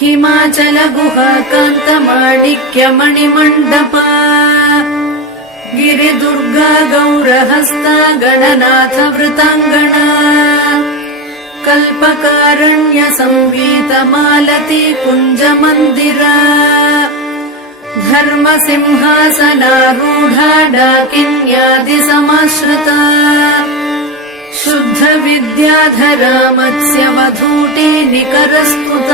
ಹಿಮಾಚಲ ಗುಹಾಕಾಂತ ಮಾಣಿಕ್ಯ ಮಣಿಮಂಡಪ ಗಿರಿದುರ್ಗಾ ಗೌರಹಸ್ತ ಗಣನಾಥ ವೃತಾಂಗಣ ಕಲ್ಪಕಾರಣ್ಯ ಸಂವೀತ ಮಾಲತಿ ಕುಂಜ ಮಂದಿರ ಧರ್ಮ ಸಿಂಹಾಸನಾರೂಢ ಡಾಕಿನ್ಯಾದಿ ಸಮಾಶ್ರಿತ ಶುದ್ಧ ವಿದ್ಯಾಧರ ಮತ್ಸ್ಯವಧೂಟಿ ನಿಕರಸ್ತುತ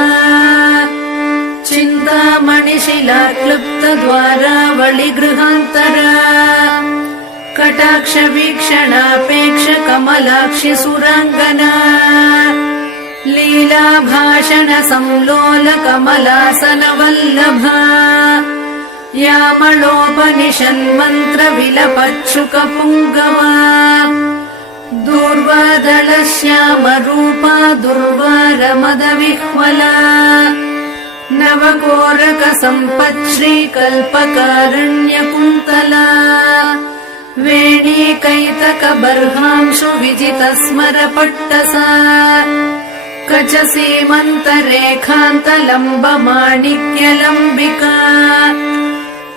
ಚಿಂತಾಮಣಿ ಶಿಲಾ ಕ್ಲುಪ್ತ ದ್ವಾರಾವಳಿ ಗೃಹಾಂತರ ಕಟಾಕ್ಷ ವೀಕ್ಷಣಾಪೇಕ್ಷ ಕಮಲಾಕ್ಷಿ ಸುರಾಂಗನಾ ಲೀಲಾ ಭಾಷಣ ಸಂಲೋಲ ಕಮಲಾಸನ ವಲ್ಲಭ ಯಾಮಳೋಪನಿಷನ್ಮಂತ್ರ ವಿಲಪಚ್ಛುಕ ಪುಂಗವ ದೂರ್ವಾದಳ ಶ್ಯಾಮ ರೂಪ ದುರ್ವಾರ ಮದ ವಿಹ್ವಲ ನವಕೋರಕ ಸಂಪತ್ಶ್ರೀ ಕಲ್ಪಕಾರಣ್ಯ ಕುಂತಲ ವೇಣಿ ಕೈತಕ ಬರ್ಹಾಂಶು ವಿಜಿತ ಸ್ಮರ ಪಟ್ಟಸ ಕಚ ಸೀಮಂತ ರೇಖಾಂತ ಲಂಬ ಮಾಣಿಕ್ಯ ಲಂಬಿಕಾ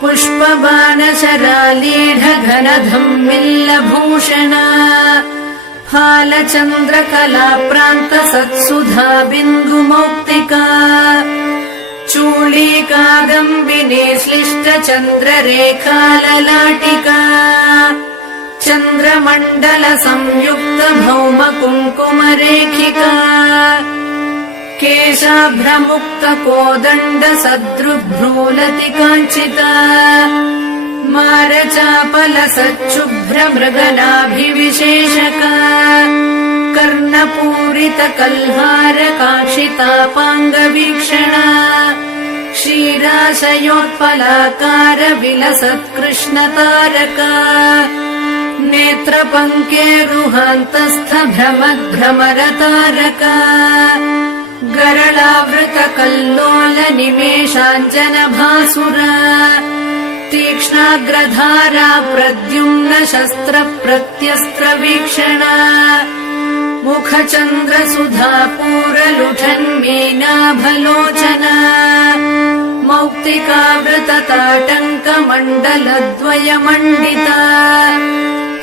ಪುಷ್ಪ ಬಾಣ ಶರಾಲೀಢ ಘನ ಧಮ್ಮಿಲ್ಲ ಭೂಷಣ ಫಾಲಚಂದ್ರ ಕಲಾ ಪ್ರಾಂತ ಸತ್ಸುಧಾ ಬಿಂದು ಮೌಕ್ತಿಕಾ ಚೂಳಿ ಕಾದಂಬಿನಿ ಶ್ಲಿಷ್ಟ ಚಂದ್ರ ರೇಖಾ ಲಲಾಟಿಕಾ ಚಂದ್ರಮಂಡಲ ಸಂಯುಕ್ತ ಭೌಮ ಕುಂಕುಮ ರೇಖಿಕಾ ಕೇಶಾಭ್ರಮುಕ್ತ ಕೋದಂಡ ಸದೃಭ್ರೂಲತಿ ಕಾಂಚಿತ ಮಾರಚಾಪಲ ಸಚ್ಚುಭ್ರ ಮೃಗನಾಭಿವಿಶೇಷಕ ಕರ್ಣಪೂರಿತ ಕಲ್ಹಾರ ಕಾಕ್ಷಿತಾಪಾಂಗ ವೀಕ್ಷಣ ಕ್ಷೀರಾಶಯೋತ್ಪಲಾಕಾರ ವಿಲಸತ್ಕೃಷ್ಣ ತಾರಕ ನೇತ್ರ ಪಂಕೇರುಹಾಂತಸ್ಥ ಭ್ರಮರ ತಾರಕ ಗರಳಾವೃತ ಕಲ್ಲೋಲ ನಿಮೇಶಾಂಜನ ಭಾಸುರ ತೀಕ್ಷ್ಣಾಗ್ರಧಾರಾ ಪ್ರದ್ಯುಮ್ನ ಶಸ್ತ್ರ ಪ್ರತ್ಯಸ್ತ್ರ ವೀಕ್ಷಣ ಮುಖಚಂದ್ರ ಸುಧಾ ಪೂರಲುಠನ್ ಮೀನಾಭಲೋಚನ ಮೌಕ್ತಿಕಾವೃತ ತಾಟಂಕ ಮಂಡಲದ್ವಯ ಮಂಡಿತ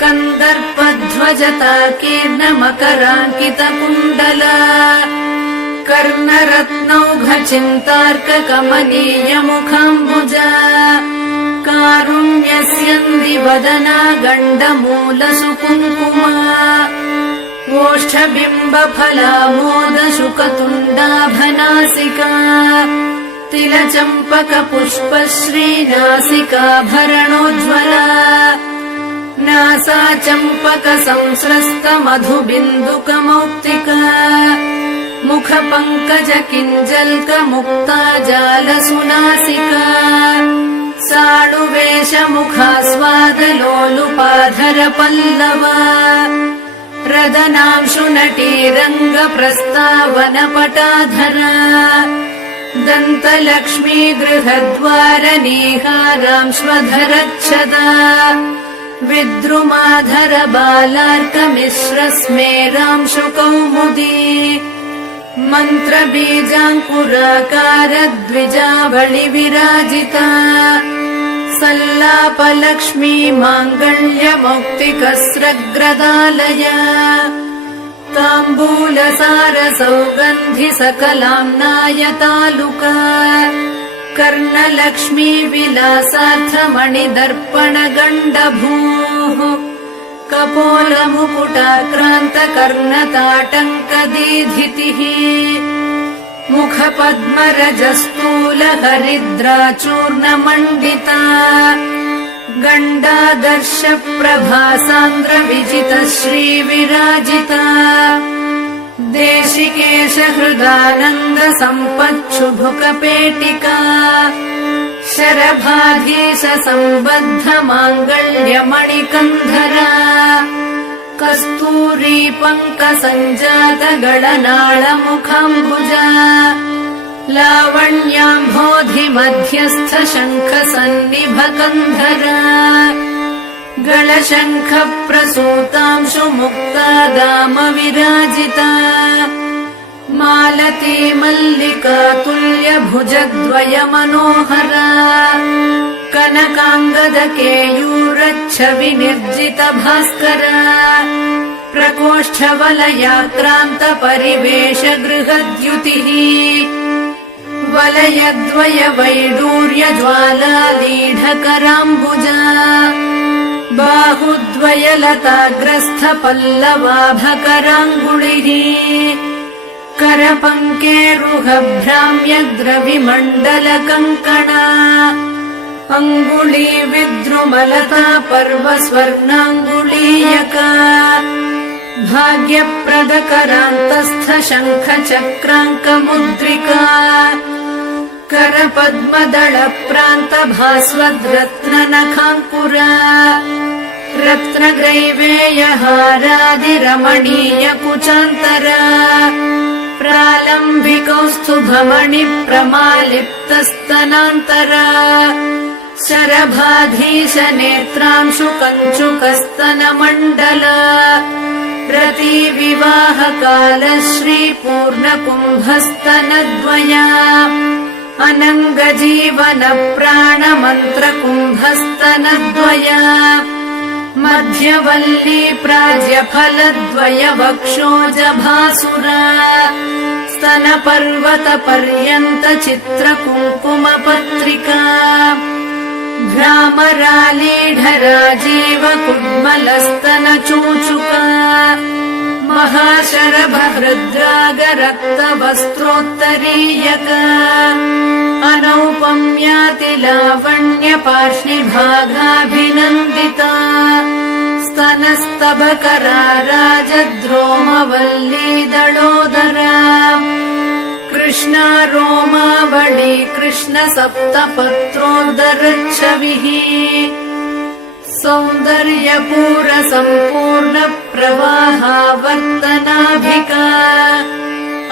ಕಂದರ್ಪಧ್ವಜತಾ ಕೀರ್ಣ ಮಕರಾಂಕಿತ ಕುಂಡಲ ಕರ್ಣರತ್ನೌಘ ಚಿಂತಾರ್ಕ ಕಮನೀಯ ಮುಖಾಂಬುಜ ಕಾರುಣ್ಯಸ್ಯಂದಿ ವದನ ಗಂಡ ಮೂಲ ಸುಕುಂಕುಮ ಓಷ್ಠಬಿಂಬ ಫಲಾಮೋದ ಶುಕತುಂಡಾಭನಾಸಿಕಾ ತಿಲಚಂಪಕ ಪುಷ್ಪ ಶ್ರೀನಾಸಿಕಾಭರಣೋಜ್ವಲ ನಾಸಾ ಚಂಪಕ ಸಂಸ್ರಸ್ತ ಮಧುಬಿಂದುಕ ಮೌಕ್ತಿಕ ಮುಖ ಪಂಕಜ ಕಿಂಜಲ್ಕ ಮುಕ್ತಾ ಜಾಲ ಸುನಾಸಿಕಾ ಸಾಳುವೇಷ ಮುಖಾಸ್ವಾದ ಲೋಲುಪಾಧರ ಪಲ್ಲವ ರದನಾಂಶು ನಟಿ ರಂಗ ಪ್ರಸ್ತಾವನ ಪಟಾಧರ ದಂತಲಕ್ಷ್ಮೀ ಗೃಹದ್ವಾರ ನೀಹಾರಾಂಶ್ವಧರಚ್ಛದ ವಿದ್ರುಮಾಧರ ಬಾಲಾರ್ಕ ಮಿಶ್ರ ಸ್ಮೇರಾಂಶು ಕೌಮುದಿ ಮಂತ್ರ ಬೀಜಾಂಕುರಾಕಾರ ದ್ವಿಜಾವಳಿ ವಿರಾಜಿತ ಸಲ್ಲಾಪ ಲಕ್ಷ್ಮೀ ಮಾಂಗಲ್ಯ ಮೌಕ್ತಿಕಸ್ರಗ್ರದಾಲಯ ತಾಂಬೂಲ ಸಾರ ಸೌಗಂಧಿ ಸಕಲಾಂನಾಯ ತಾಲುಕ ಕರ್ಣಲಕ್ಷ್ಮೀ ವಿಲಾಸಾರ್ಥ ಮಣಿದರ್ಪಣ ಗಂಡಭೂಃ ಕಪೋಲ ಮುಕುಟಾಕ್ರಾಂತ ಕರ್ಣತಾಟಂಕ ದೀಧಿತಿಃ ಮುಖ ಪದ್ಮರಜಸ್ತೂಲ ಹರಿದ್ರಾಚೂರ್ಣ ಮಂಡಿತ ಗಂಡಾದರ್ಶ ಪ್ರಭಾಸಾಂದ್ರ ವಿಜಿತ ಶ್ರೀ ವಿರಾಜಿತ ದೇಶಿಕೇಶ ಹೃದಾನಂದ ಸಂಪಚ್ಛುಭುಕ ಪೇಟಿಕಾ ಶರಭಾಧೀಶ ಸಂಬದ್ಧ ಮಾಂಗಲ್ಯ ಮಣಿಕಂಧರ ಕಸ್ತೂರಿ ಪಂಕ ಸಂಜಾತ ಗಳನಾಳ ಮುಖಾಂಬುಜ ಲಾವಣ್ಯಾಂಭೋಧಿ ಮಧ್ಯಸ್ಥ ಶಂಖ ಸನ್ನಿಭ ಕಂಧರ ಗಳಶಂಖ ಪ್ರಸೂತಾಂಶು ಮುಕ್ತಾದಾಮ ವಿರಾಜಿತ ಮಾಲತಿ ಮಲ್ಲಿಕಾ ತುಲ್ಯ भुजद्वय मनोहर कनकाङ्गद केयूरच्छवि निर्जित भास्कर प्रकोष्ठवलयाक्रान्त परिवेश गृहद्युतिः वलयद्वय वैडूर्य ज्वालालीढकराम्बुज बाहुद्वय लताग्रस्थ पल्लवाभकराङ्गुलिः करपङ्केरुहभ्राम्यग्रविमण्डल कङ्कणा अङ्गुली विद्रुमलता पर्व स्वर्णाङ्गुलीयका भाग्यप्रदकरान्तस्थ शङ्ख चक्राङ्कमुद्रिका करपद्मदल प्रान्त भास्वद्रत्न नखाङ्कुरा रत्नग्रैवेयहारादिरमणीय कुचान्तरा प्रालम्बिकौस्तुभमणि प्रमालिप्तस्तनान्तरा शरभाधीश नेत्रांशु कञ्चुकस्तनमण्डल रतिविवाहकाल श्रीपूर्णकुम्भस्तनद्वया अनङ्गजीवन प्राणमन्त्रकुम्भस्तनद्वया मध्यवल्ली प्राज्यफलद्वय वक्षोजभासुरा स्तनपर्वत पर्यन्त चित्रकुङ्कुमपत्रिका भ्रामरालीढराजीव कुड्मलस्तनचूचुका महाशरभहृद्रागरक्तवस्त्रोत्तरीयका अनौपम्यातिलावण्य पार्ष्णिभागाभिनन्दिता स्तनस्तबकरा राजद्रोमवल्लीदळोदरा कृष्णा रोमावळी कृष्ण सप्तपत्रोदरच्छविः सौन्दर्यपूर सम्पूर्ण प्रवाहावर्तनाभिका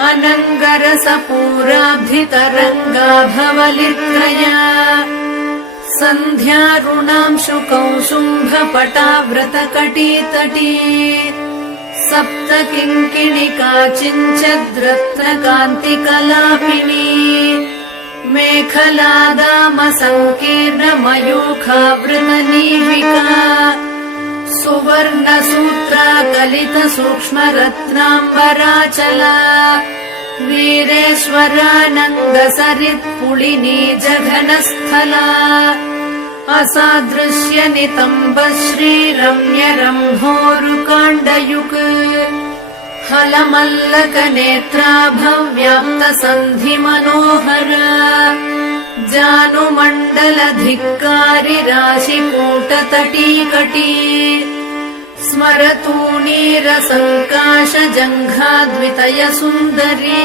अनङ्गरसपूराब्धितरङ्गाभवलित्रया सन्ध्यारुणांशु कौसुम्भपटाव्रतकटीतटी सप्त किङ्किणिका चिञ्चद्रत्नकान्तिकलापिनी मेखलादाम सङ्कीर्ण मयूखावृतनीविका सुवर्णसूत्रा कलित सूक्ष्म रत्नाम्बराचला वीरेश्वरानन्द सरित्पुलिनी जघनस्थला असादृश्य नितम्ब श्रीरम्य रम्भोरुकाण्डयुक् हलमल्लक नेत्रा भव्याप्त सन्धि मनोहर जानुमण्डलधिक्कारी राशिकूटतटीकटी स्मरतूणीरसङ्काश जङ्घाद्वितय सुन्दरी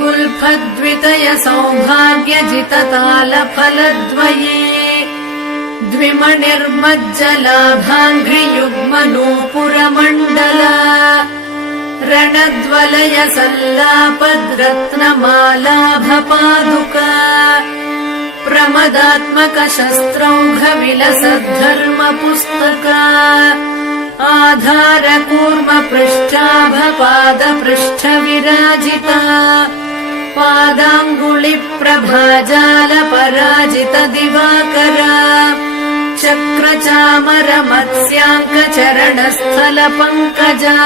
गुल्फद्वितय सौभाग्यजिततालफलद्वये द्विमणिर्मज्जलाभाङ्घ्रियुग्मनूपुरमण्डला रणद्वलय सल्लापद्रत्नमालाभपादुका प्रमदात्मक शस्त्रौघ विलसद्धर्म पुस्तका आधार कूर्म पृष्ठाभपाद पृष्ठ विराजिता पादाङ्गुलि प्रभाजाल पराजित दिवाकरा चक्र चामर मत्स्याङ्क चरणस्थल पङ्कजा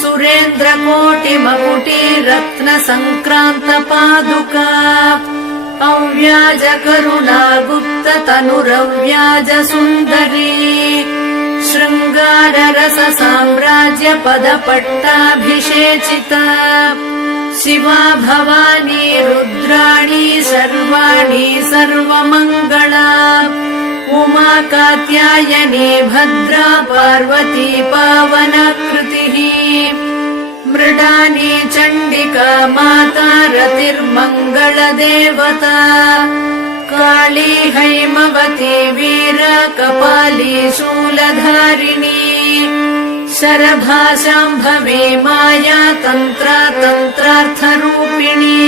सुरेन्द्र कोटि मकुटी रत्न संक्रांत पादुका अव्याज करुणा गुप्त तनुरव्याज सुन्दरी शृङ्गार रस साम्राज्य पद पट्टाभिषेचिता शिवा भवानी रुद्राणी सर्वाणि सर्वमङ्गला उमा कात्यायनी भद्रा पार्वती पावनाकृतिः मृडानी चण्डिका माता रतिर्मङ्गल देवता काली हैमवती वीरा कपाली शूलधारिणी शरभा शाम्भवी माया तन्त्रा तन्त्रार्थरूपिणी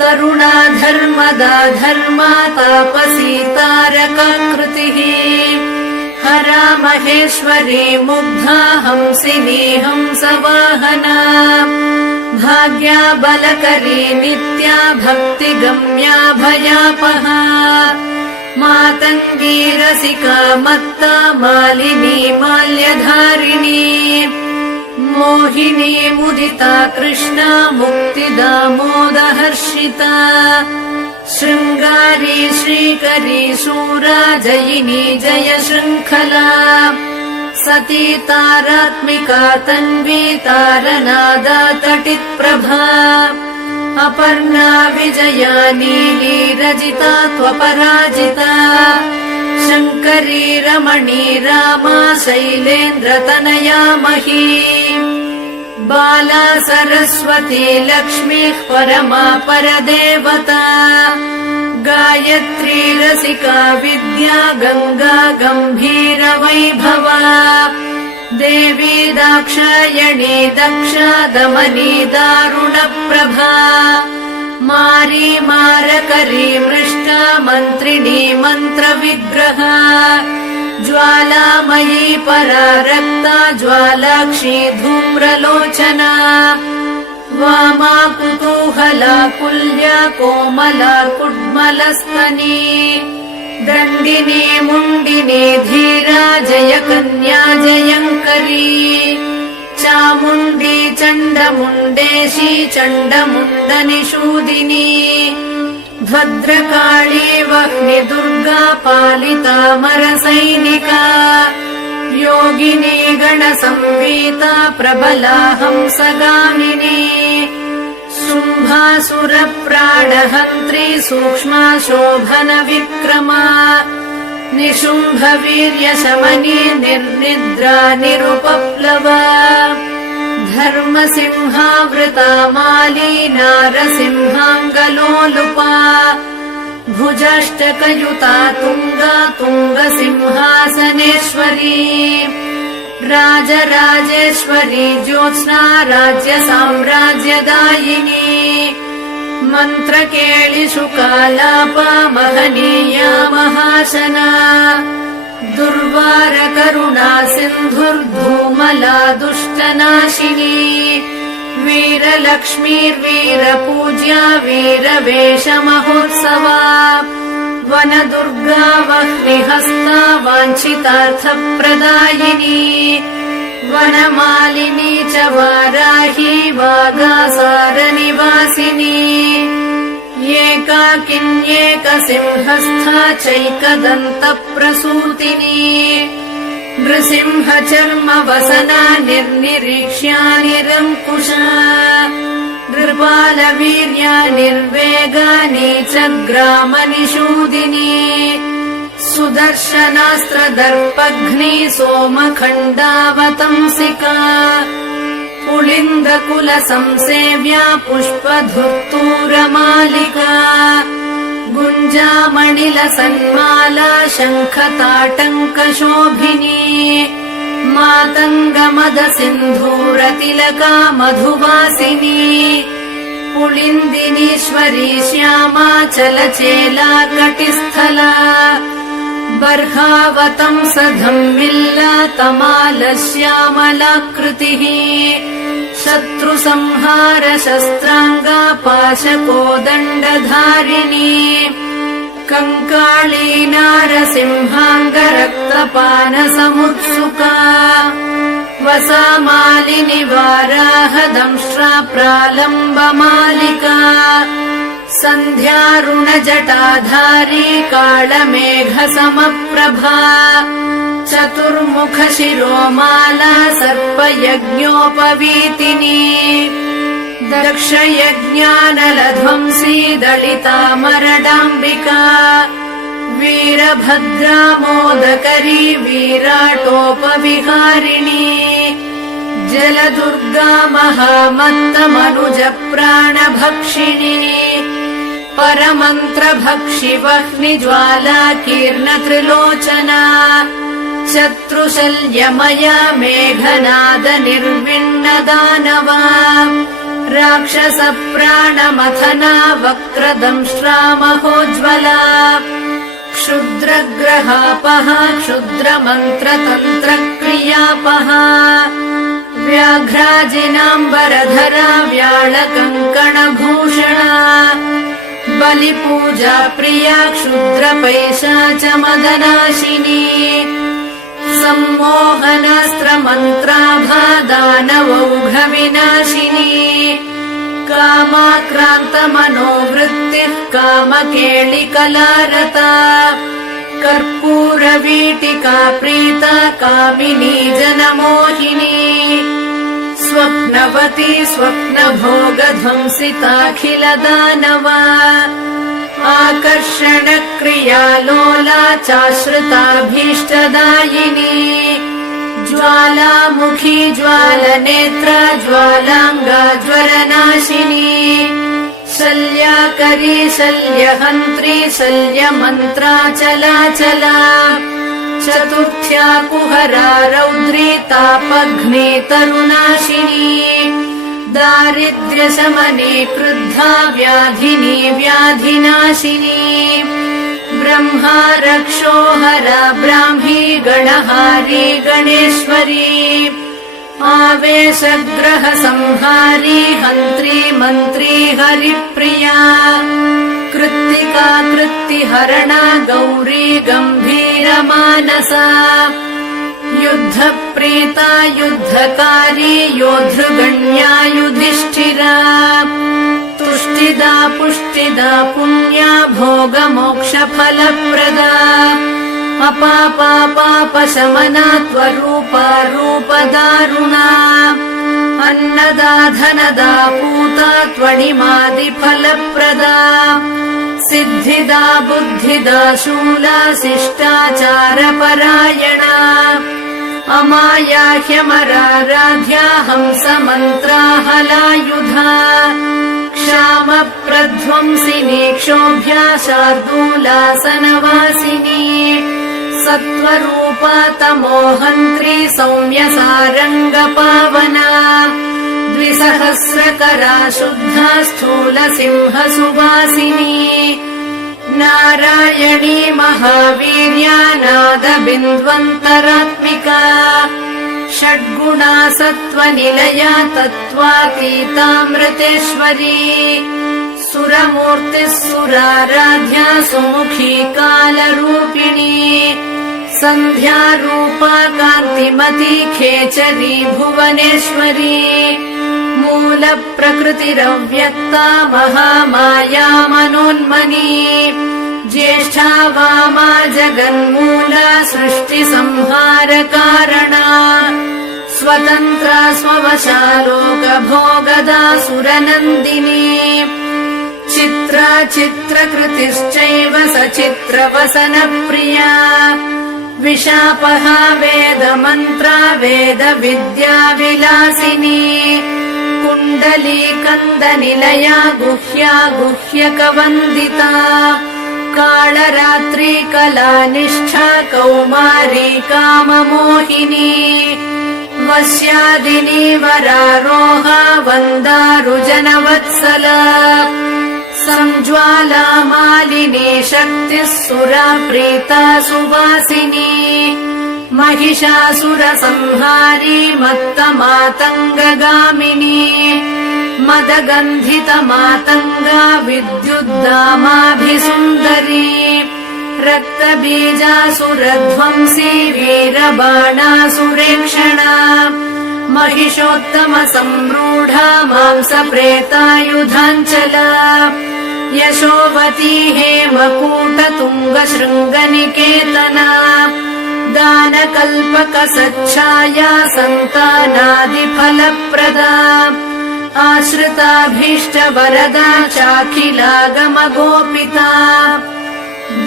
तरुणा धर्मदा धर्मा तापसी तारकाकृतिः हरा महेश्वरी मुग्धा हंसिनी हंसवाहना भाग्या बलकरी नित्या भक्तिगम्या भयापहा मातङ्गी रसिका मत्ता मालिनी माल्यधारिणी मोहिनी मुदिता कृष्णा मुक्तिदा मोदहर्षिता शृङ्गारी श्रीकरी शूरा जयिनी जय शृङ्खला सती तारात्मिका तन्वी तारनादा तटित्प्रभा अपर्णा विजया नीली रजिता त्वपराजिता शङ्करी रमणी रामा शैलेन्द्रतनया मही बाला सरस्वती लक्ष्मीः परमा परदेवता गायत्री रसिका विद्या गङ्गा गम्भीरवैभवा देवी दाक्षायणी दक्षा दमनी दारुणप्रभा मारी मारकरी मृष्टा मन्त्रिणी मन्त्रविग्रहा ज्वालामयी परा रक्ता ज्वालाक्षी धूम्रलोचना वामा कुतूहला कुल्या कोमला कुड्मलस्तनी दण्डिनी मुण्डिनी धीरा जयकन्या जयङ्करी चामुण्डी चण्डमुण्डेशी चण्डमुण्डनिषूदिनी भद्रकाली वह्नि दुर्गा पालितामरसैनिका योगिनी गणसंवीता प्रबला हंसगामिनी शुम्भासुरप्राणहन्त्री सूक्ष्मा शोभन विक्रमा निशुम्भ वीर्यशमनी निर्निद्रा निरुपप्लवा धर्मसिंहावृता माली नारसिंहाङ्गलोलुपा भुजाष्टकयुता तुङ्गा तुङ्गसिंहासनेश्वरी राजराजेश्वरी ज्योत्स्ना राज्यसाम्राज्यदायिनी मन्त्रकेलिषुकालापा महनीया महाशना दुर्वारकरुणा सिन्धुर्धूमला दुष्टनाशिनी वीरलक्ष्मीर्वीरपूज्या वीरवेषमहोत्सवा वनदुर्गा वह्निहस्ता वाञ्छितार्थप्रदायिनी वनमालिनी च वाराही वागासारनिवासिनी एकाकिन्येकसिंहस्था चैकदन्तप्रसूतिनी नृसिंहचर्मवसना निर्निरीक्ष्या निरङ्कुशा नृपालवीर्या निर्वेगानी च ग्रामनिषूदिनी सुदर्शनास्त्रदर्पघ्नी सोमखण्डावतंसिका पुलिन्दकुलसंसेव्या पुष्पधुत्तूरमालिका गुञ्जामणिलसन्माला शङ्खताटङ्कशोभिनी मातङ्गमदसिन्धूरतिलका मधुवासिनी पुलिन्दिनीश्वरी श्यामा चलचेला कटिस्थला बर्हावतंसधम्मिल्ला तमालश्यामलाकृतिः शत्रुसंहार शस्त्राङ्गा पाशकोदण्डधारिणी कङ्काळी नारसिंहाङ्गरक्तपानसमुत्सुका वसामालिनि वाराहदंष्ट्रा प्रालम्बमालिका सन्ध्यारुणजटाधारी काळमेघसमप्रभा चतुर्मुखशिरोमाला सर्पयज्ञोपवीतिनी दक्षयज्ञानलध्वंसी दलितामरडाम्बिका वीरभद्रा मोदकरी विराटोपविहारिणी जलदुर्गा महामत्तमनुजप्राणभक्षिणी परमन्त्रभक्षि वह्निज्वाला कीर्णत्रिलोचना शत्रुशल्यमया मेघनाद निर्विण्णदानवा राक्षसप्राणमथना वक्रदंष्ट्रा महोज्ज्वला क्षुद्रग्रहापहा क्षुद्रमन्त्रतन्त्रक्रियापहा व्याघ्राजिनाम्बरधरा व्याळकङ्कणभूषणा बलिपूजा प्रिया क्षुद्रपैशाचमदनाशिनी सम्मोहनास्त्रमन्त्राभा दानवौघविनाशिनी कामाक्रान्तमनोवृत्तिः कामकेलिकलारता कर्पूरवीटिका प्रीता कामिनी जनमोहिनी स्वप्नवती स्वप्नभोगध्वंसिताखिलदानवा आकर्षणक्रियालोला चाश्रिताभीष्टदायिनी ज्वालामुखी ज्वालनेत्रा ज्वालाङ्गा ज्वरनाशिनी शल्याकरी शल्यहन्त्री शल्यमन्त्रा चलाचला चतुर्थ्या कुहरा रौद्री तापघ्ने तरुनाशिनी दारिद्र्यशमने क्रुद्धा व्याधिनी व्याधिनाशिनी ब्रह्मा रक्षोहरा ब्राह्मी गणहारी गणेश्वरी आवेशग्रह संहारी हन्त्री मन्त्री हरिप्रिया कृत्तिका कृत्तिहरणा गौरी गम्भीरमानसा युद्धप्रीता युद्धकारी योद्धृगण्या युधिष्ठिरा तुष्टिदा पुष्टिदा पुण्या भोगमोक्षफलप्रदा अपापापापशमना त्वरूपा रूपदारुणा अन्नदा धनदा पूता त्वणिमादिफलप्रदा सिद्धिदा बुद्धिदा शूला शिष्टाचारपरायणा अमाया ह्यमराराध्या हंसमन्त्रा हलायुधा क्षामप्रध्वंसिनी क्षोभ्या शार्दूलासनवासिनी सत्त्वरूपा तमोहन्त्री सौम्यसारङ्गपावना द्विसहस्रकरा शुद्धा स्थूलसिंहसुवासिनी नारायणी महावीर्या नादबिन्द्वन्तरात्मिका षड्गुणा सत्त्वनिलया तत्त्वातीतामृतेश्वरी सुरमूर्तिः सुराराध्या सुमुखी कालरूपिणी सन्ध्यारूपा कान्तिमती खेचरी भुवनेश्वरी मूलप्रकृतिरव्यक्ता महामाया मनोन्मनी ज्येष्ठा वामा जगन्मूला सृष्टिसंहारकारणा स्वतन्त्रा स्ववशालोकभोगदा सुरनन्दिनी चित्रा चित्रकृतिश्चैव सचित्रवसनप्रिया विशापहा वेदमन्त्रा वेदविद्याविलासिनी कुण्डली कन्दनिलया गुह्या गुह्यकवन्दिता कालरात्रि कलानिष्ठा कौमारी काममोहिनी वस्यादिनी वरारोहा वन्दारुजनवत्सला संज्वाला मालिनी शक्तिः सुरा प्रीता सुवासिनी महिषासुरसंहारी मत्तमातङ्गगामिनी मदगन्धितमातङ्गा विद्युद्दामाभिसुन्दरी रक्तबीजासुरध्वंसी वीरबाणासुरेक्षणा महिषोत्तमसम्रूढा मांसप्रेतायुधाञ्चला यशोवती हेमकूटतुङ्गशृङ्गनिकेतना दानकल्पकसच्छाया सन्तानादिफलप्रदा आश्रिताभीष्टवरदा चाखिलागमगोपिता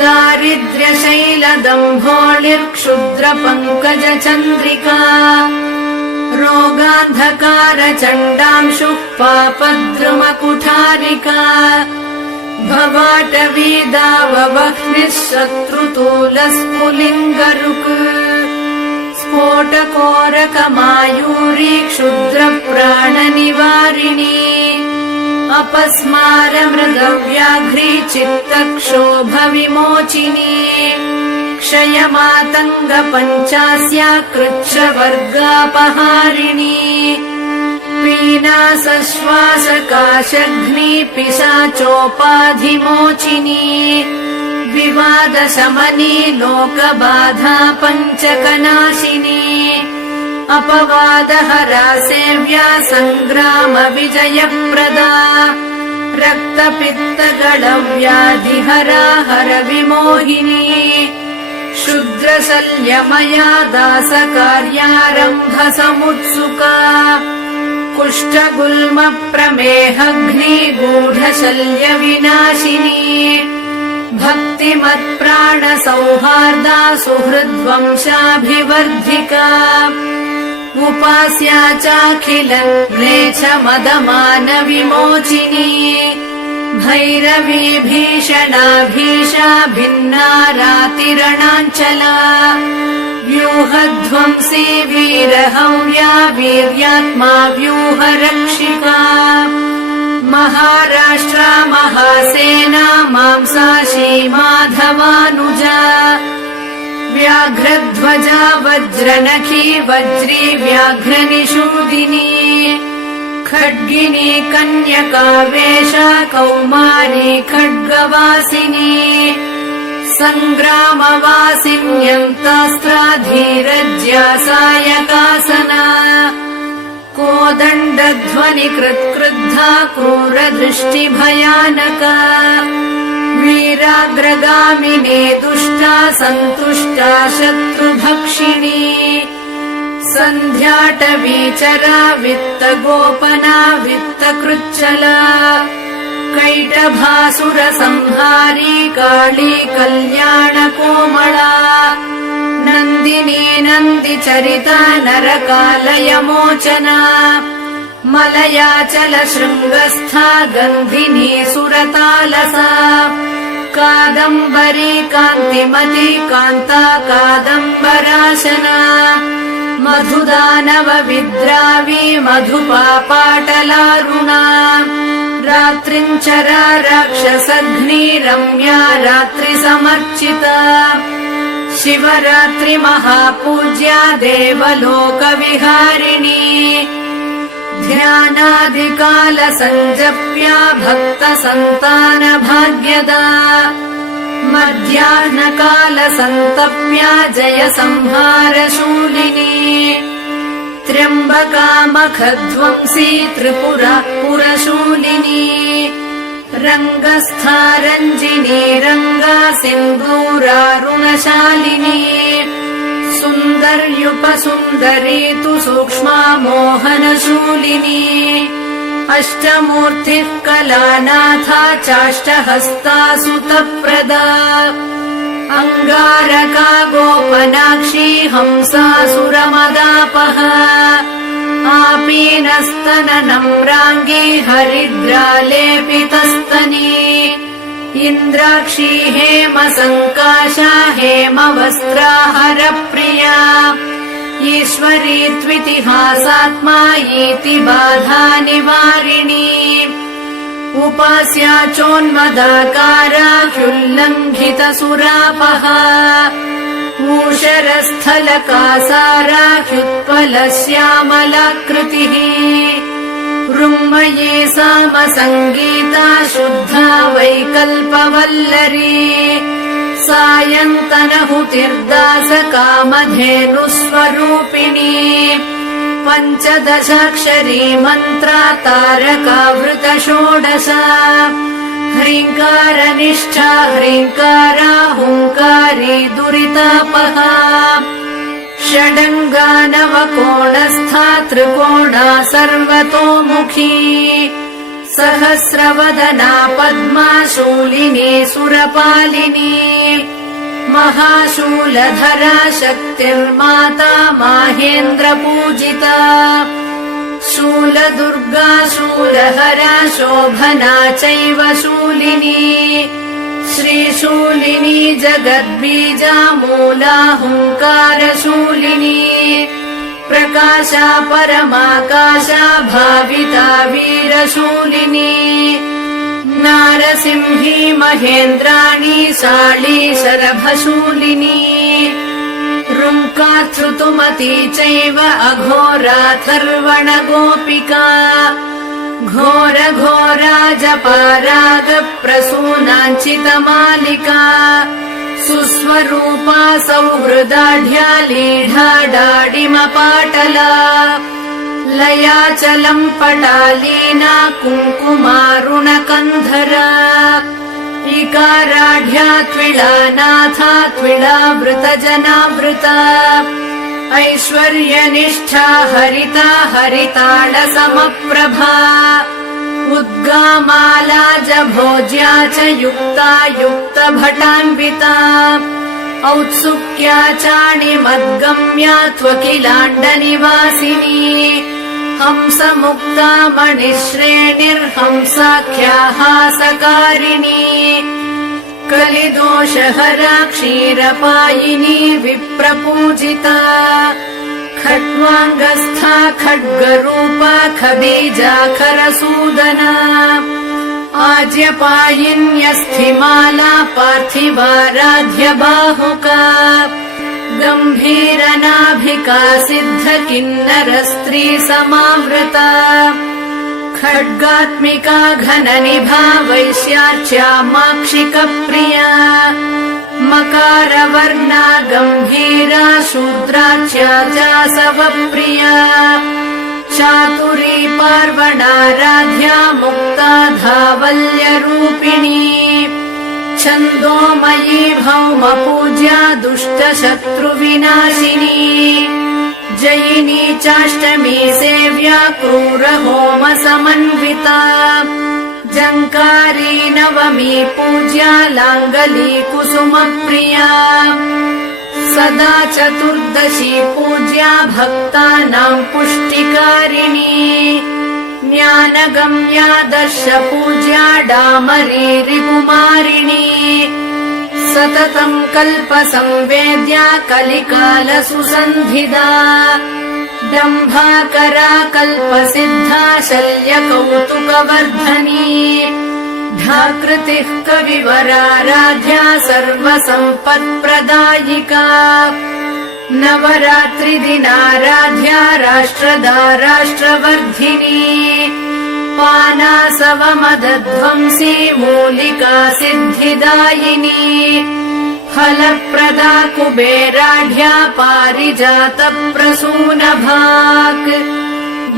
दारिद्र्यशैलदम्भोळिर्क्षुद्रपङ्कजचन्द्रिका रोगान्धकारचण्डांशुः पापद्रुमकुठारिका भवाटवीदाववह्निः शत्रुतूलस्फुलिङ्गरुक् स्फोटकोरकमायूरी क्षुद्रप्राणनिवारिणी अपस्मारमृगव्याघ्री चित्तक्षोभविमोचिनी क्षयमातङ्गपञ्चास्या कृच्छ्रवर्गापहारिणी पीनासश्वासकाशघ्नी पिशाचोपाधिमोचिनी विवादशमनी लोकबाधा पञ्चकनाशिनी अपवादहरा सेव्या सङ्ग्रामविजयप्रदा रक्तपित्तगणव्याधिहरा हरविमोहिनी क्षुद्रशल्यमया दासकार्यारम्भसमुत्सुका कुष्ठगुल्मप्रमेहघ्नी गूढशल्यविनाशिनी भक्तिमत्प्राणसौहार्दा सुहृद्वंशाभिवर्धिका उपास्या चाखिलक्लेशमदमानविमोचिनी भैरवी भीषणा भीषा भिन्ना रातिरणाञ्चला व्यूहध्वंसी वीरहव्या वीर्यात्मा व्यूहरक्षिका महाराष्ट्रा महासेना मांसाशी माधवानुजा व्याघ्रध्वजा वज्रनखी वज्री व्याघ्रनिषूदिनी खड्गिनी कन्यकावेशा कौमारी खड्गवासिनी सङ्ग्रामवासिन्यन्तास्त्रा धीरज्या सायकासना कोदण्डध्वनिकृत्क्रुद्धा क्रूरदृष्टिभयानका वीराग्रगामिनी दुष्टा सन्तुष्टा शत्रुभक्षिणी सन्ध्याटवीचरा वित्तगोपना वित्तकृच्छला कैटभासुरसंहारी काली कल्याणकोमला नन्दिनी नन्दिचरिता नरकालयमोचना मलयाचल शृङ्गस्था गन्धिनी सुरतालसा कादम्बरी कान्तिमती कान्ता कादम्बराशना मधुदानव विद्रावी मधुपापाटलारुणा रात्रिञ्चरा राक्षसघ्नी रम्या रात्रिसमर्चिता शिवरात्रि महापूज्या देवलोकविहारिणी ध्यानादिकालसञ्जप्या भक्तसन्तानभाग्यदा मध्याह्नकालसन्तप्या जयसंहारशूलिनी त्र्यम्बकामखध्वंसी त्रिपुरा पुरशूलिनी रङ्गस्था रञ्जिनी रङ्गा सिन्दूरारुणशालिनी सुन्दर्युपसुन्दरी तु सूक्ष्मा मोहनशूलिनी अष्टमूर्तिः कलानाथा चाष्टहस्ता सुतप्रदा अङ्गारका गोपनाक्षी हंसासुरमदापहा आपीनस्तननम्राङ्गी हरिद्रालेपितस्तनी इन्द्राक्षी हेमसङ्काशा हेमवस्त्रा हरप्रिया ईश्वरी त्वितिहासात्मा इति बाधा निवारिणी उपास्या चोन्मदाकारा ह्युल्लङ्घितसुरापहा ऊषरस्थलकासारा ह्युत्पलश्यामलाकृतिः ऋङ्मयी सामसङ्गीता शुद्धा वैकल्पवल्लरी सायन्तनहुतिर्दासकामधेनुस्वरूपिणी पञ्चदशाक्षरी मन्त्रा तारकावृत षोडश ह्रीङ्कारनिष्ठा ह्रीङ्कारा हुङ्कारी दुरितापहा षडङ्गानवकोणस्था त्रिकोणा सर्वतोमुखी सहस्रवदना पद्मा शूलिनी सुरपालिनी महाशूलधरा शक्तिर्माता माहेन्द्रपूजिता शूलदुर्गा शूलहरा शोभना चैव शूलिनी श्रीशूलिनी जगद्बीजा मूला हुङ्कारशूलिनी प्रकाशा परमाकाशा भाविता वीरशूलिनी नारसिंही महेन्द्राणी शाली शरभशूलिनी रुङ्काधृतुमती चैव अघोराथर्वण गोपिका घोर घोराजपारागप्रसूनाञ्चितमालिका सुस्वरूपा सौहृदाढ्या लीढा डाडिमपाटला लयाचलम् पटालीना कुङ्कुमारुणकन्धरा इकाराढ्या त्विळानाथा त्विळावृतजनावृता ऐश्वर्यनिष्ठा हरिता हरिताडसमप्रभा उद्गामाला जभोज्या च युक्ता युक्तभटान्विता औत्सुक्या चाणिमद्गम्या त्वकिलाण्डनिवासिनी हंसमुक्ता मणिश्रेणिर्हंसाख्या हासकारिणी कलिदोषहरा क्षीरपायिनी विप्रपूजिता खट्वाङ्गस्था खड्गरूपा खबीजाखरसूदना आज्यपायिन्यस्थिमाला पार्थिवाराध्य बाहुका गम्भीरनाभिका सिद्ध किन्नर स्त्री समावृता खड्गात्मिका घननिभा वैश्याच्या माक्षिक प्रिया मकारवर्णा गम्भीरा शूद्राच्या जासवप्रिया चातुरी पार्वणाराध्या मुक्ता धावल्यरूपिणी छन्दोमयी भौमपूज्या दुष्टशत्रुविनाशिनी जयिनी चाष्टमी सेव्या क्रूरहोमसमन्विता जङ्कारी नवमी पूज्या लाङ्गली कुसुमप्रिया सदा चतुर्दशी पूज्या भक्तानाम् पुष्टिकारिणी ज्ञानगम्या दर्शपूज्या डामरी रिपुमारिणी सततम् कल्पसंवेद्या कलिकालसुसन्धिदा दम्भाकरा कल्पसिद्धा शल्यकौतुकवर्धनी ढाकृतिः कविवराराध्या सर्वसम्पत्प्रदायिका नवरात्रिदिनाराध्या राष्ट्रदा राष्ट्रवर्धिनी पानासवमदध्वंसी मूलिका सिद्धिदायिनी फलप्रदा कुबेराढ्या पारिजातप्रसूनभाक्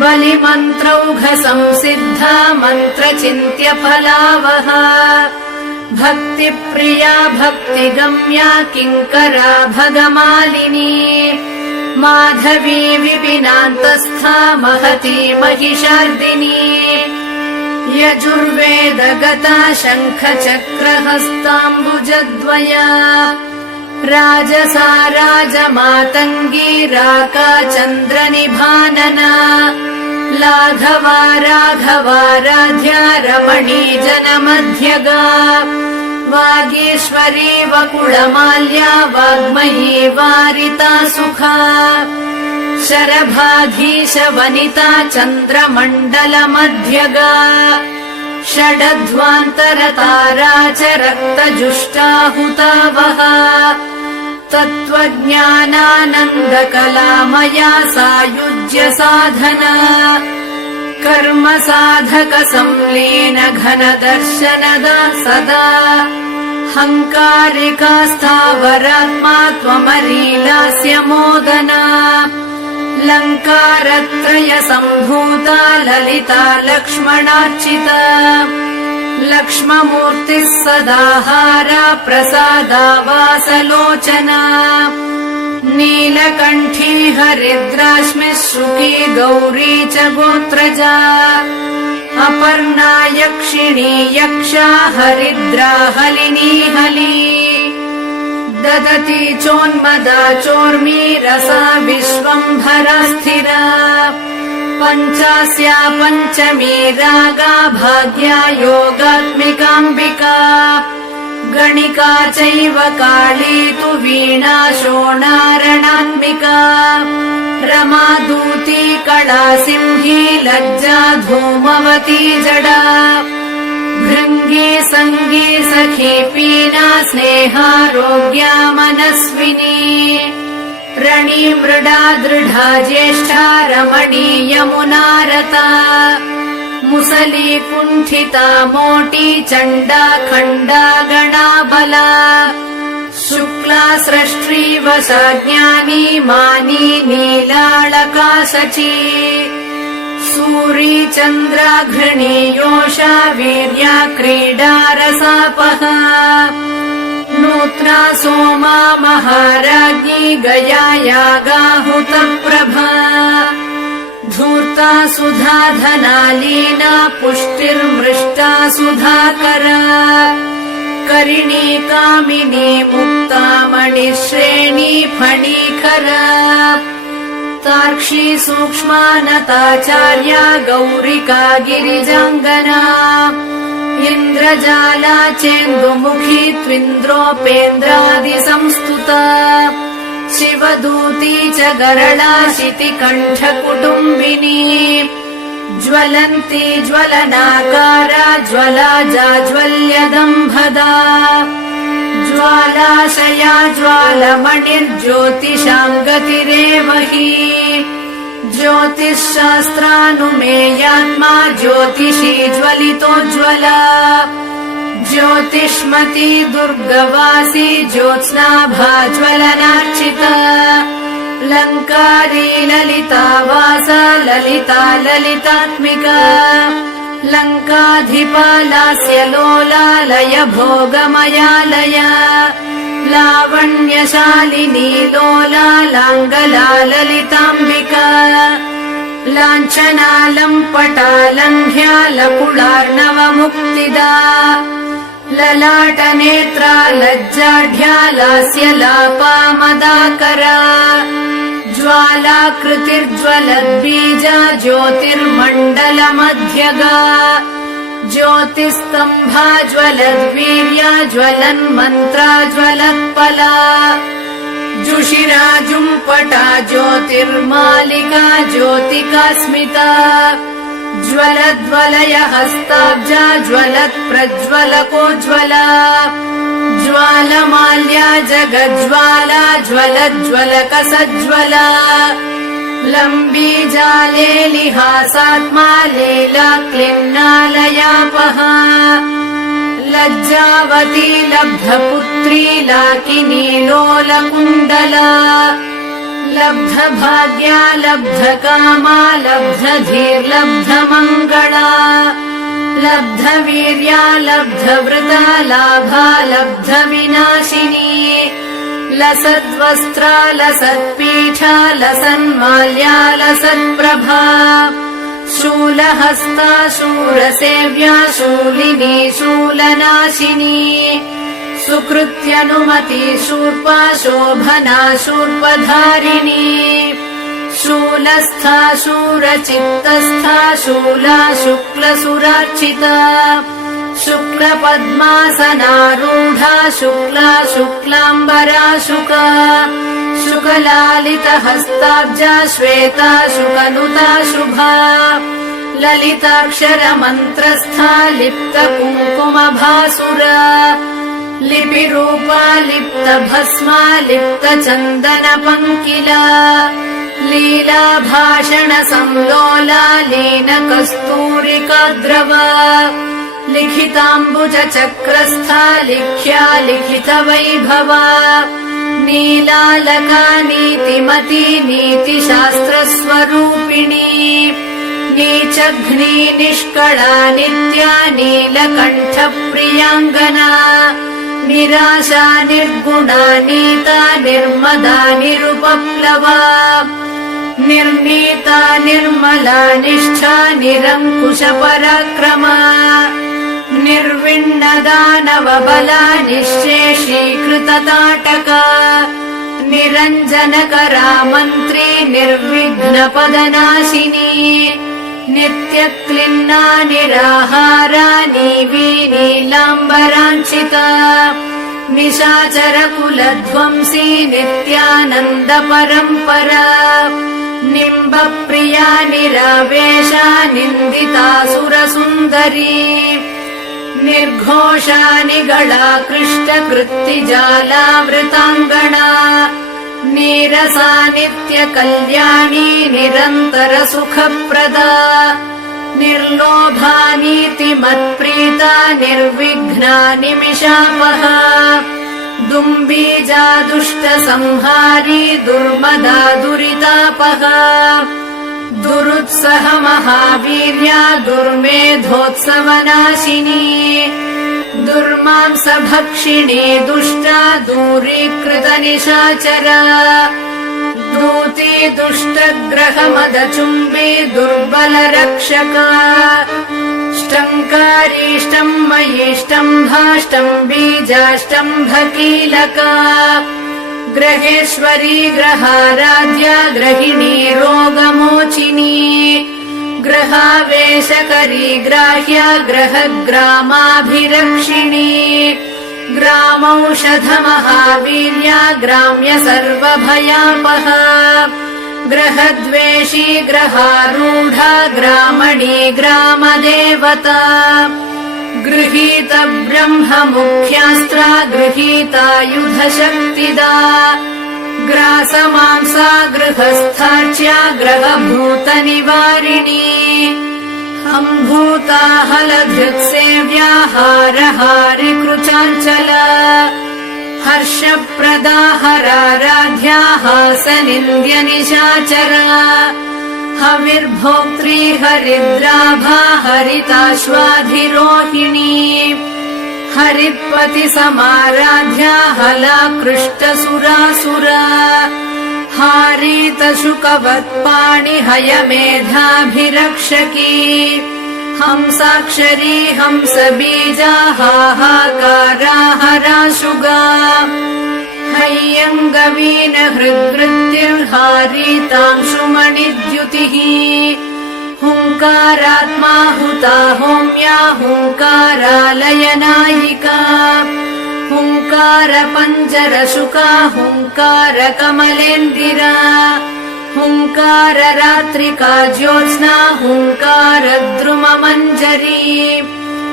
बलिमन्त्रौघ संसिद्धा मन्त्रचिन्त्य फलावहा भक्तिप्रिया भक्तिगम्या किङ्करा भगमालिनी माधवी विपिनान्तस्था महती महिषार्दिनी यजुर्वेदगता शङ्खचक्रहस्ताम्बुजद्वया राजसा राजमातङ्गी राका चन्द्रनिभानना लाघवा राघवाराध्या रमणी जनमध्यगा वागीश्वरी वकुळमाल्या वाग्मयी वारिता सुखा शरभाधीश वनिता चन्द्रमण्डलमध्यगा षडध्वान्तरतारा च रक्तजुष्टाहुतावहा तत्त्वज्ञानानन्दकलामया सायुज्य साधना कर्म साधक संलीन घनदर्शनदा सदा हङ्कारिका स्थावरात्मा त्वमरीलास्य मोदना लङ्कारत्रय सम्भूता ललिता लक्ष्मणार्चिता लक्ष्ममूर्तिः सदाहारा प्रसादा वासलोचना नीलकण्ठी हरिद्राश्मि शुकी गौरी च गोत्रजा अपर्णा यक्षिणी यक्षा हरिद्रा हलिनी हली ददती चोन्मदा चोर्मी रसा विश्वम्भरा स्थिरा पञ्चास्या पञ्चमी रागा भाग्या योगात्मिकाम्बिका गणिका चैव काली तु वीणा शोणारणान्बिका रमा दूती कला सिंही लज्जा धूमवती जडा भृङ्गे सङ्गे सखी पीना स्नेहारोग्या मनस्विनी ರಣಿ ಮೃಡಾ ದೃಢಾ ಜ್ಯೇಷ್ಠಾ ರಮಣೀ ಯಮುನಾರತಾ ಮುಸಲಿ ಕುಂಠಿತಾ ಮೋಟಿ ಚಂಡಾ ಖಂಡಾ ಗಣಾಬಲ ಶುಕ್ಲಾ ಸೃಷ್ಟ್ರೀ ವಶಾ ಜ್ಞಾನಿ ಮಾನಿ ನೀಲಾಳಕಾ ಶಚಿ ಸೂರಿ ಚಂದ್ರ ಘೃಣಿ ಯೋಷಾ ವೀರ್ಯ ಕ್ರೀಡಾ ರಸಾಪಹ ನೂತ್ನಾ ಸೋಮಾ ಮಹಾರಾಜ್ಞಿ ಗಯಾ ಯಾಗಾಹುತ ಪ್ರಭಾ ಧೂರ್ತಾ ಸುಧಾ ಧನಾಲೀನಾ ಪುಷ್ಟಿರ್ಮೃಷ್ಟಾ ಸುಧಾಕರ ಕರಿಣಿ ಕಾಮಿನಿ ಮುಕ್ತಾ ಮಣಿಶ್ರೇಣಿ ಫಣೀಖರ ತಾರ್ಕ್ಷಿ ಸೂಕ್ಷ್ಮಾನತಾಚಾರ್ಯ ಗೌರಿಕಾ ಗಿರಿಜಾಂಗನಾ ಇಂದ್ರಜಾಲಾ ಚೇಂದುಮುಖಿ ತ್ವಿಂದ್ರೋಪೇಂದ್ರಾದಿ ಸಂಸ್ತುತ ಶಿವದೂತಿ ಚ ಗರಳಾ ಶಿತಿಕಂಠ ಕುಟುಂಬಿನಿ ಜ್ವಲಂತಿ ಜ್ವಲನಾಕಾರ ಜ್ವಲಾ ಜಾಜ್ವಲ್ಯದಂಭದಾ ಜ್ವಾಲಾಶಯಾ ಜ್ವಾಲಮಣಿರ್ಜ್ಯೋತಿಷಾಂ ಗತಿರೇವ ಹಿ ಜ್ಯೋತಿಶ್ಶಾಸ್ತ್ರಾನುಮೇಯಾತ್ಮಾ ಜ್ಯೋತಿಷಿ ಜ್ವಲಿತೋಜ್ವಲ ಜ್ಯೋತಿಷ್ಮತಿ ದುರ್ಗವಾಸಿ ಜ್ಯೋತ್ಸ್ನಾಭಾ ಜ್ವಲನಾರ್ಚಿತ ಲಂಕಾರಿ ಲಲಿತಾ ವಾಸ ಲಲಿತಾ ಲಲಿತಾತ್ಮಿಕಾ ಲಂಕಾಧಿಪಾ ಲಾಸ್ಯ ಲೋಲಾಲಯ ಭೋಗಮಯಾಲಯ ಲಾವಣ್ಯಶಾಲಿನಿ ಲೋಲಾಲಾಂಗಲಾ ಲಲಿತಾಂಬಿಕಾ ಲಾಂಛನಾ ಲಂಪಟಾ ಲಂಘ್ಯಾ ಲಕುಳಾರ್ಣವ ಮುಕ್ತಿದಾ ಲಲಾಟ ನೇತ್ರಾ ಲಜ್ಜಾಢ್ಯಾ ಲಾಸ್ಯ ಲಾಪಾ ಮದಾಕರಾ ಜ್ವಾಲಾಕೃತಿರ್ಜ್ವಲದ್ಬೀಜಾ ಜ್ಯೋತಿರ್ಮಂಡಲ ಮಧ್ಯಗಾ ಜ್ಯೋತಿಸ್ತಂಭಾ ಜ್ವಲದ್ವೀರ್ಯಾ ಜ್ವಲನ್ಮಂತ್ರಾ ಜ್ವಲತ್ಪಲಾ ಜುಷಿರಾ ಜುಂಪಟಾ ಜ್ಯೋತಿರ್ಮಾಲಿಕಾ ಜ್ಯೋತಿಕಾ ಸ್ಮಿತಾ ಜ್ವಲದ್ವಲಯ ಹಸ್ತಾಬ್ಜಾ ಜ್ವಲತ್ ಪ್ರಜ್ವಲಕೋಜ್ವಲಾ ಜ್ವಾಲಮಾಲ್ಯಾ ಜಗಜ್ವಾಲಾ ಜ್ವಲಜ್ವಲಕ ಸಜ್ವಲಾ ಲಂಬೀ ಜಾಲೇಲಿಹಾಸಾತ್ಮಾ ಲೀಲಾ ಕ್ಲಿನ್ನಾಲಯಾಪಹ ಲಜ್ಜಾವತಿ ಲಬ್ಧಪುತ್ರೀ ಲಾಕಿನೀ ಲೋಲಕುಂಡಲಾ ಲಬ್ಧಭಾಗ್ಯಾ ಲಬ್ಧಕಾಮಾ ಲಬ್ಧಧೀರ್ಲಬ್ಧಮಂಗಳಾ ಲಬ್ಧವೀರ್ಯಾ ಲಬ್ಧವೃತಾ ಲಾಭಾ ಲಬ್ಧವಿನಾಶಿನಿ ಲಸದ್ವಸ್ತ್ರಾ ಲಸತ್ಪೀಠಾ ಲಸನ್ಮಾಲ್ಯಾ ಲಸತ್ಪ್ರಭಾ ಶೂಲಹಸ್ತಾ ಶೂರಸೇವ್ಯಾ ಶೂಲಿನಿ ಶೂಲನಾಶಿನಿ ಸುಕೃತ್ಯನುಮತಿ ಶೂರ್ಪಾ ಶೋಭನಾ ಶೂರ್ಪಧಾರಿಣಿ ಶೂಲಸ್ಥಾ ಶೂರಚಿತ್ತಸ್ಥಾ ಶೂಲಾ ಶುಕ್ಲಸುರಾರ್ಚಿತಾ ಶುಕ್ಲಪದ್ಮಾಸನಾರೂಢಾ ಶುಕ್ಲಾ ಶುಕ್ಲಾಂಬರಾ ಶುಕಾ ಶುಕಲಾಲಿತಹಸ್ತಾಬ್ಜಾ ಶ್ವೇತಾ ಶುಕನುತಾ ಶುಭಾ ಲಲಿತಾಕ್ಷರಮಂತ್ರಸ್ಥಾ ಲಿಪ್ತಕುಂಕುಮಭಾಸುರಾ ಲಿಪಿರೂಪಾ ಲಿಪ್ತಭಸ್ಮಾ ಲಿಪ್ತಚಂದನಪಂಕಿಲಾ ಲೀಲಾಭಾಷಣ ಸಂಲೋಲಾ ಲೀನಕಸ್ತೂರಿಕಾದ್ರವಾ ಲಿಖಿತಾಂಬುಜ ಚಕ್ರಸ್ಥಾ ಲಿಖ್ಯಾ ಲಿಖಿತವೈಭವಾ ನೀಲಾಲಕಾ ನೀತಿಮತಿ ನೀತಿಶಾಸ್ತ್ರಸ್ವರೂಪಿಣಿ ನೀಚಘ್ನಿ ನಿಷ್ಕಳಾ ನಿತ್ಯಾ ನೀಲಕಂಠ ಪ್ರಿಯಾಂಗನಾ ನಿರಾಶಾ ನಿರ್ಗುಣಾ ನೀತಾ ನಿರ್ಮದಾ ನಿರುಪಪ್ಲವಾ ನಿರ್ನೀತಾ ನಿರ್ಮಲಾ ನಿಷ್ಠಾ ನಿರಂಕುಶ ಪರಾಕ್ರಮಾ ನಿರ್ವಿಣ್ಣದಾನವ ಬಲಾ ನಿಶ್ಶೇಷೀಕೃತ ತಾಟಕಾ ನಿರಂಜನಕರಾ ಮಂತ್ರಿ ನಿರ್ವಿಘ್ನ ಪದನಾಶಿನಿ ನಿತ್ಯಕ್ಲಿನ್ನಾ ನಿರಾಹಾರಾ ನೀವೀ ನೀಲಾಂಬರಾಂಚಿತಾ ನಿಶಾಚರ ಕುಲಧ್ವಂಸಿ ನಿತ್ಯಾನಂದ ಪರಂಪರಾ ನಿಂಬ ಪ್ರಿಯಾ ನಿರಾವೇಶ ನಿಂದಿತಾ ಸುರ ಸುಂದರಿ निर्घोषानिगळाकृष्टकृत्तिजालावृताङ्गणा नीरसा नित्यकल्याणी निरन्तरसुखप्रदा निर्लोभा नीतिमत्प्रीता निर्विघ्ना निमिषापहा दुम्बीजा दुष्टसंहारी दुर्मदा दुरितापहा दुरुत्सह महावीर्या दुर्मेधोत्सवनाशिनी दुर्मांसभक्षिणी दुष्टा दूरीकृतनिशाचरा दूती दुष्टग्रहमदचुम्बी दुर्बलरक्षका ष्टङ्कारीष्टम्मयीष्टम्भाष्टम्बीजाष्टम्भकीलका ग्रहेश्वरी ग्रहाराध्या ग्रहिणी रोगमोचिनी ग्रहावेशकरी ग्राह्या ग्रहग्रामाभिरक्षिणी ग्रामौषधमहावीर्या ग्राम्य सर्वभयापहा ग्रहद्वेषी ग्रहारूढा ग्रामणी ग्रामदेवता गृहीत ब्रह्ममुख्यास्त्रा गृहीतायुधशक्तिदा ग्रासमांसा गृहस्थार्च्या ग्रहभूतनिवारिणी हम्भूता हलधृत्सेव्या हारहारिकृचाञ्चला हर्षप्रदा हराराध्या हासनिन्द्यनिशाचरा हविर्भोक्त्री हरिद्राभा हरिताश्वाधिरोहिणी हरिपतिसमाराध्या हलाकृष्टसुरासुरा हारीतशुकवत्पाणि हयमेधाभिरक्षकी हंसाक्षरी हंसबीजा हाहाकारा हराशुगा हय्यङ्गवीन हृद्वृत्तिर्हारीतांशुमणिद्युतिः हुङ्कारात्मा हुता होम्या हुङ्कारालयनायिका हुङ्कारपञ्जरशुका हुङ्कारकमलेन्दिरा हुङ्काररात्रिका ज्योत्स्ना हुङ्कारद्रुममञ्जरी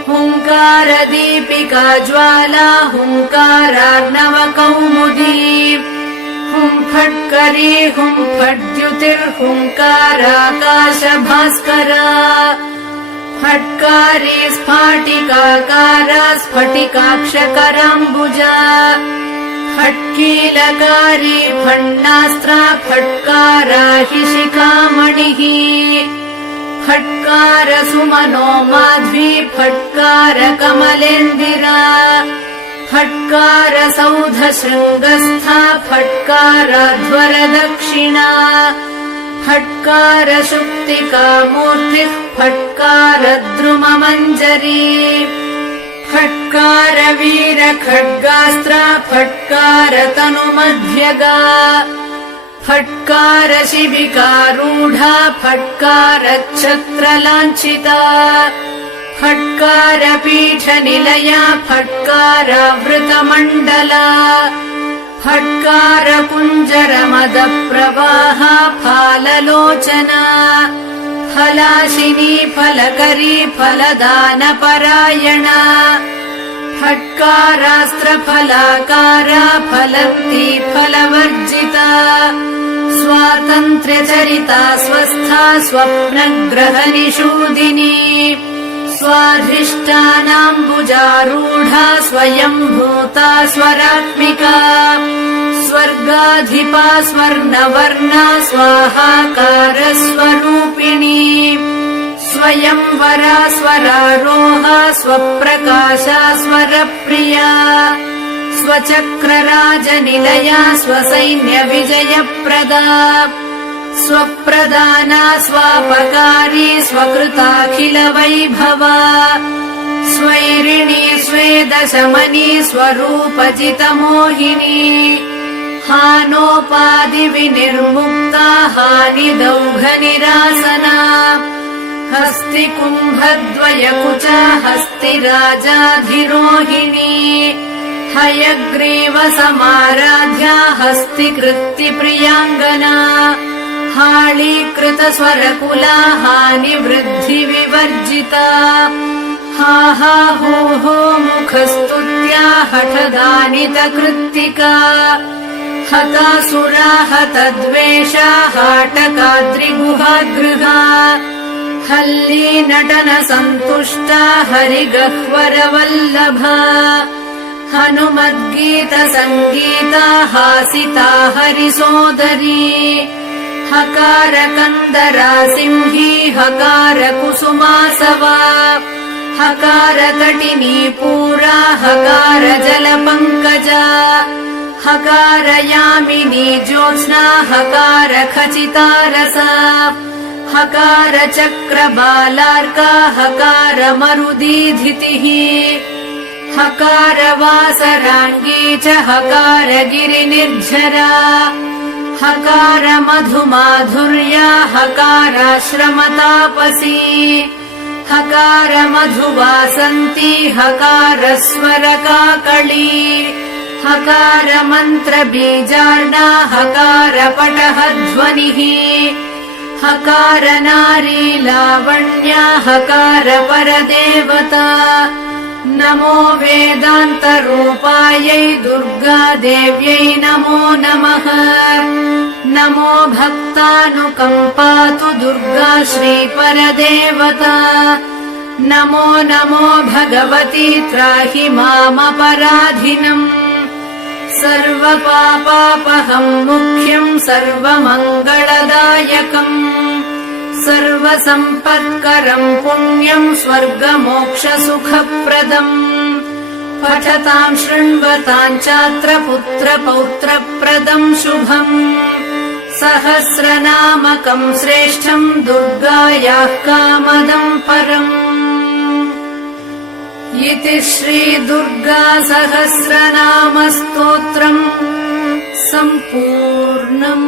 हुङ्कारदीपिका ज्वाला हुङ्कारार्णवकौमुदी हुंफट्करी हुंफट्द्युतिर्हुङ्काराकाशभास्करा फट्कारी स्फाटिकाकारा स्फटिकाक्षकराम्बुजा फट्कीलकारी फण्णास्त्रा फट्कारा हि शिखामणिः फट्कार सुमनो माध्वी फट्कार कमलेन्दिरा फट्कार सौधशृङ्गस्था फट्काराध्वरदक्षिणा फट्कार शुक्तिका मूर्तिः फट्कार द्रुममञ्जरी फट्कार वीर खड्गास्त्रा फट्कार तनुमध्यगा फट्कार शिबिकारूढा फट्कार छत्रलाञ्छिता फट्कार पीठनिलया फट्कारावृतमण्डला फट्कार कुञ्जरमदप्रवाहा फाललोचना फलाशिनी फलकरी फलदानपरायणा फट्कारास्त्रफलाकारा फलन्ती फलवर्जिता स्वातन्त्र्यचरिता स्वस्था स्वप्नग्रहनिषूदिनी स्वाधिष्ठानाम्बुजारूढा स्वयंभूता स्वरात्मिका स्वर्गाधिपा स्वर्णवर्णा स्वाहाकार स्वरूपिणी स्वयंवरा स्वरारोहा स्वप्रकाशा स्वरप्रिया स्वचक्रराजनिलया स्वसैन्यविजयप्रदा स्वप्रदाना स्वापकारी स्वकृताखिलवैभवा स्वैरिणी स्वेदशमनी स्वरूपजितमोहिनी हानोपाधिविनिर्मुक्ता हानिदौघनिरासना हस्तिकुम्भद्वयकुचा हस्तिराजाधिरोहिणी हयग्रीवसमाराध्या हस्तिकृत्तिप्रियाङ्गना हाळीकृतस्वरकुला हानिवृद्धिविवर्जिता हा हा हो हो मुखस्तुत्या हठदानितकृत्तिका हतासुरा हतद्वेषा हाटकाद्रिगुहागृहा हल्ली नटन सन्तुष्टा हरिगह्वरवल्लभा हनुमद्गीत सङ्गीता हासिता हरिसोदरी हकार कन्दरा सिंही हकार कुसुमासवा हकार तटिनी पूरा हकार जलपङ्कजा हकार यामिनी ज्योत्स्ना हकार खचितारसा हकार चक्रबालार्का हकार मरुदीधितिः हकार वासराङ्गी च हकार गिरिनिर्झरा हकार मधुमाधुर्या हकाराश्रमतापसी हकार मधुवासन्ती हकार स्वरकाकली हकार मन्त्रबीजार्णा हकार पटहध्वनिः हकार नारी लावण्या हकार परदेवता नमो वेदान्तरूपायै दुर्गादेव्यै नमो नमः नमो भक्तानुकम्पातु दुर्गा श्रीपरदेवता नमो नमो भगवती त्राहि मामपराधिनम् सर्वपापापहम् मुख्यम् सर्वमङ्गलदायकम् सर्वसम्पत्करम् पुण्यम् स्वर्गमोक्षसुखप्रदम् पठताम् शृण्वताम् चात्र पुत्रपौत्रप्रदम् शुभम् सहस्रनामकम् श्रेष्ठम् दुर्गायाः कामदम् परम् इति श्रीदुर्गा सहस्रनामस्तोत्रम् सम्पूर्णम्।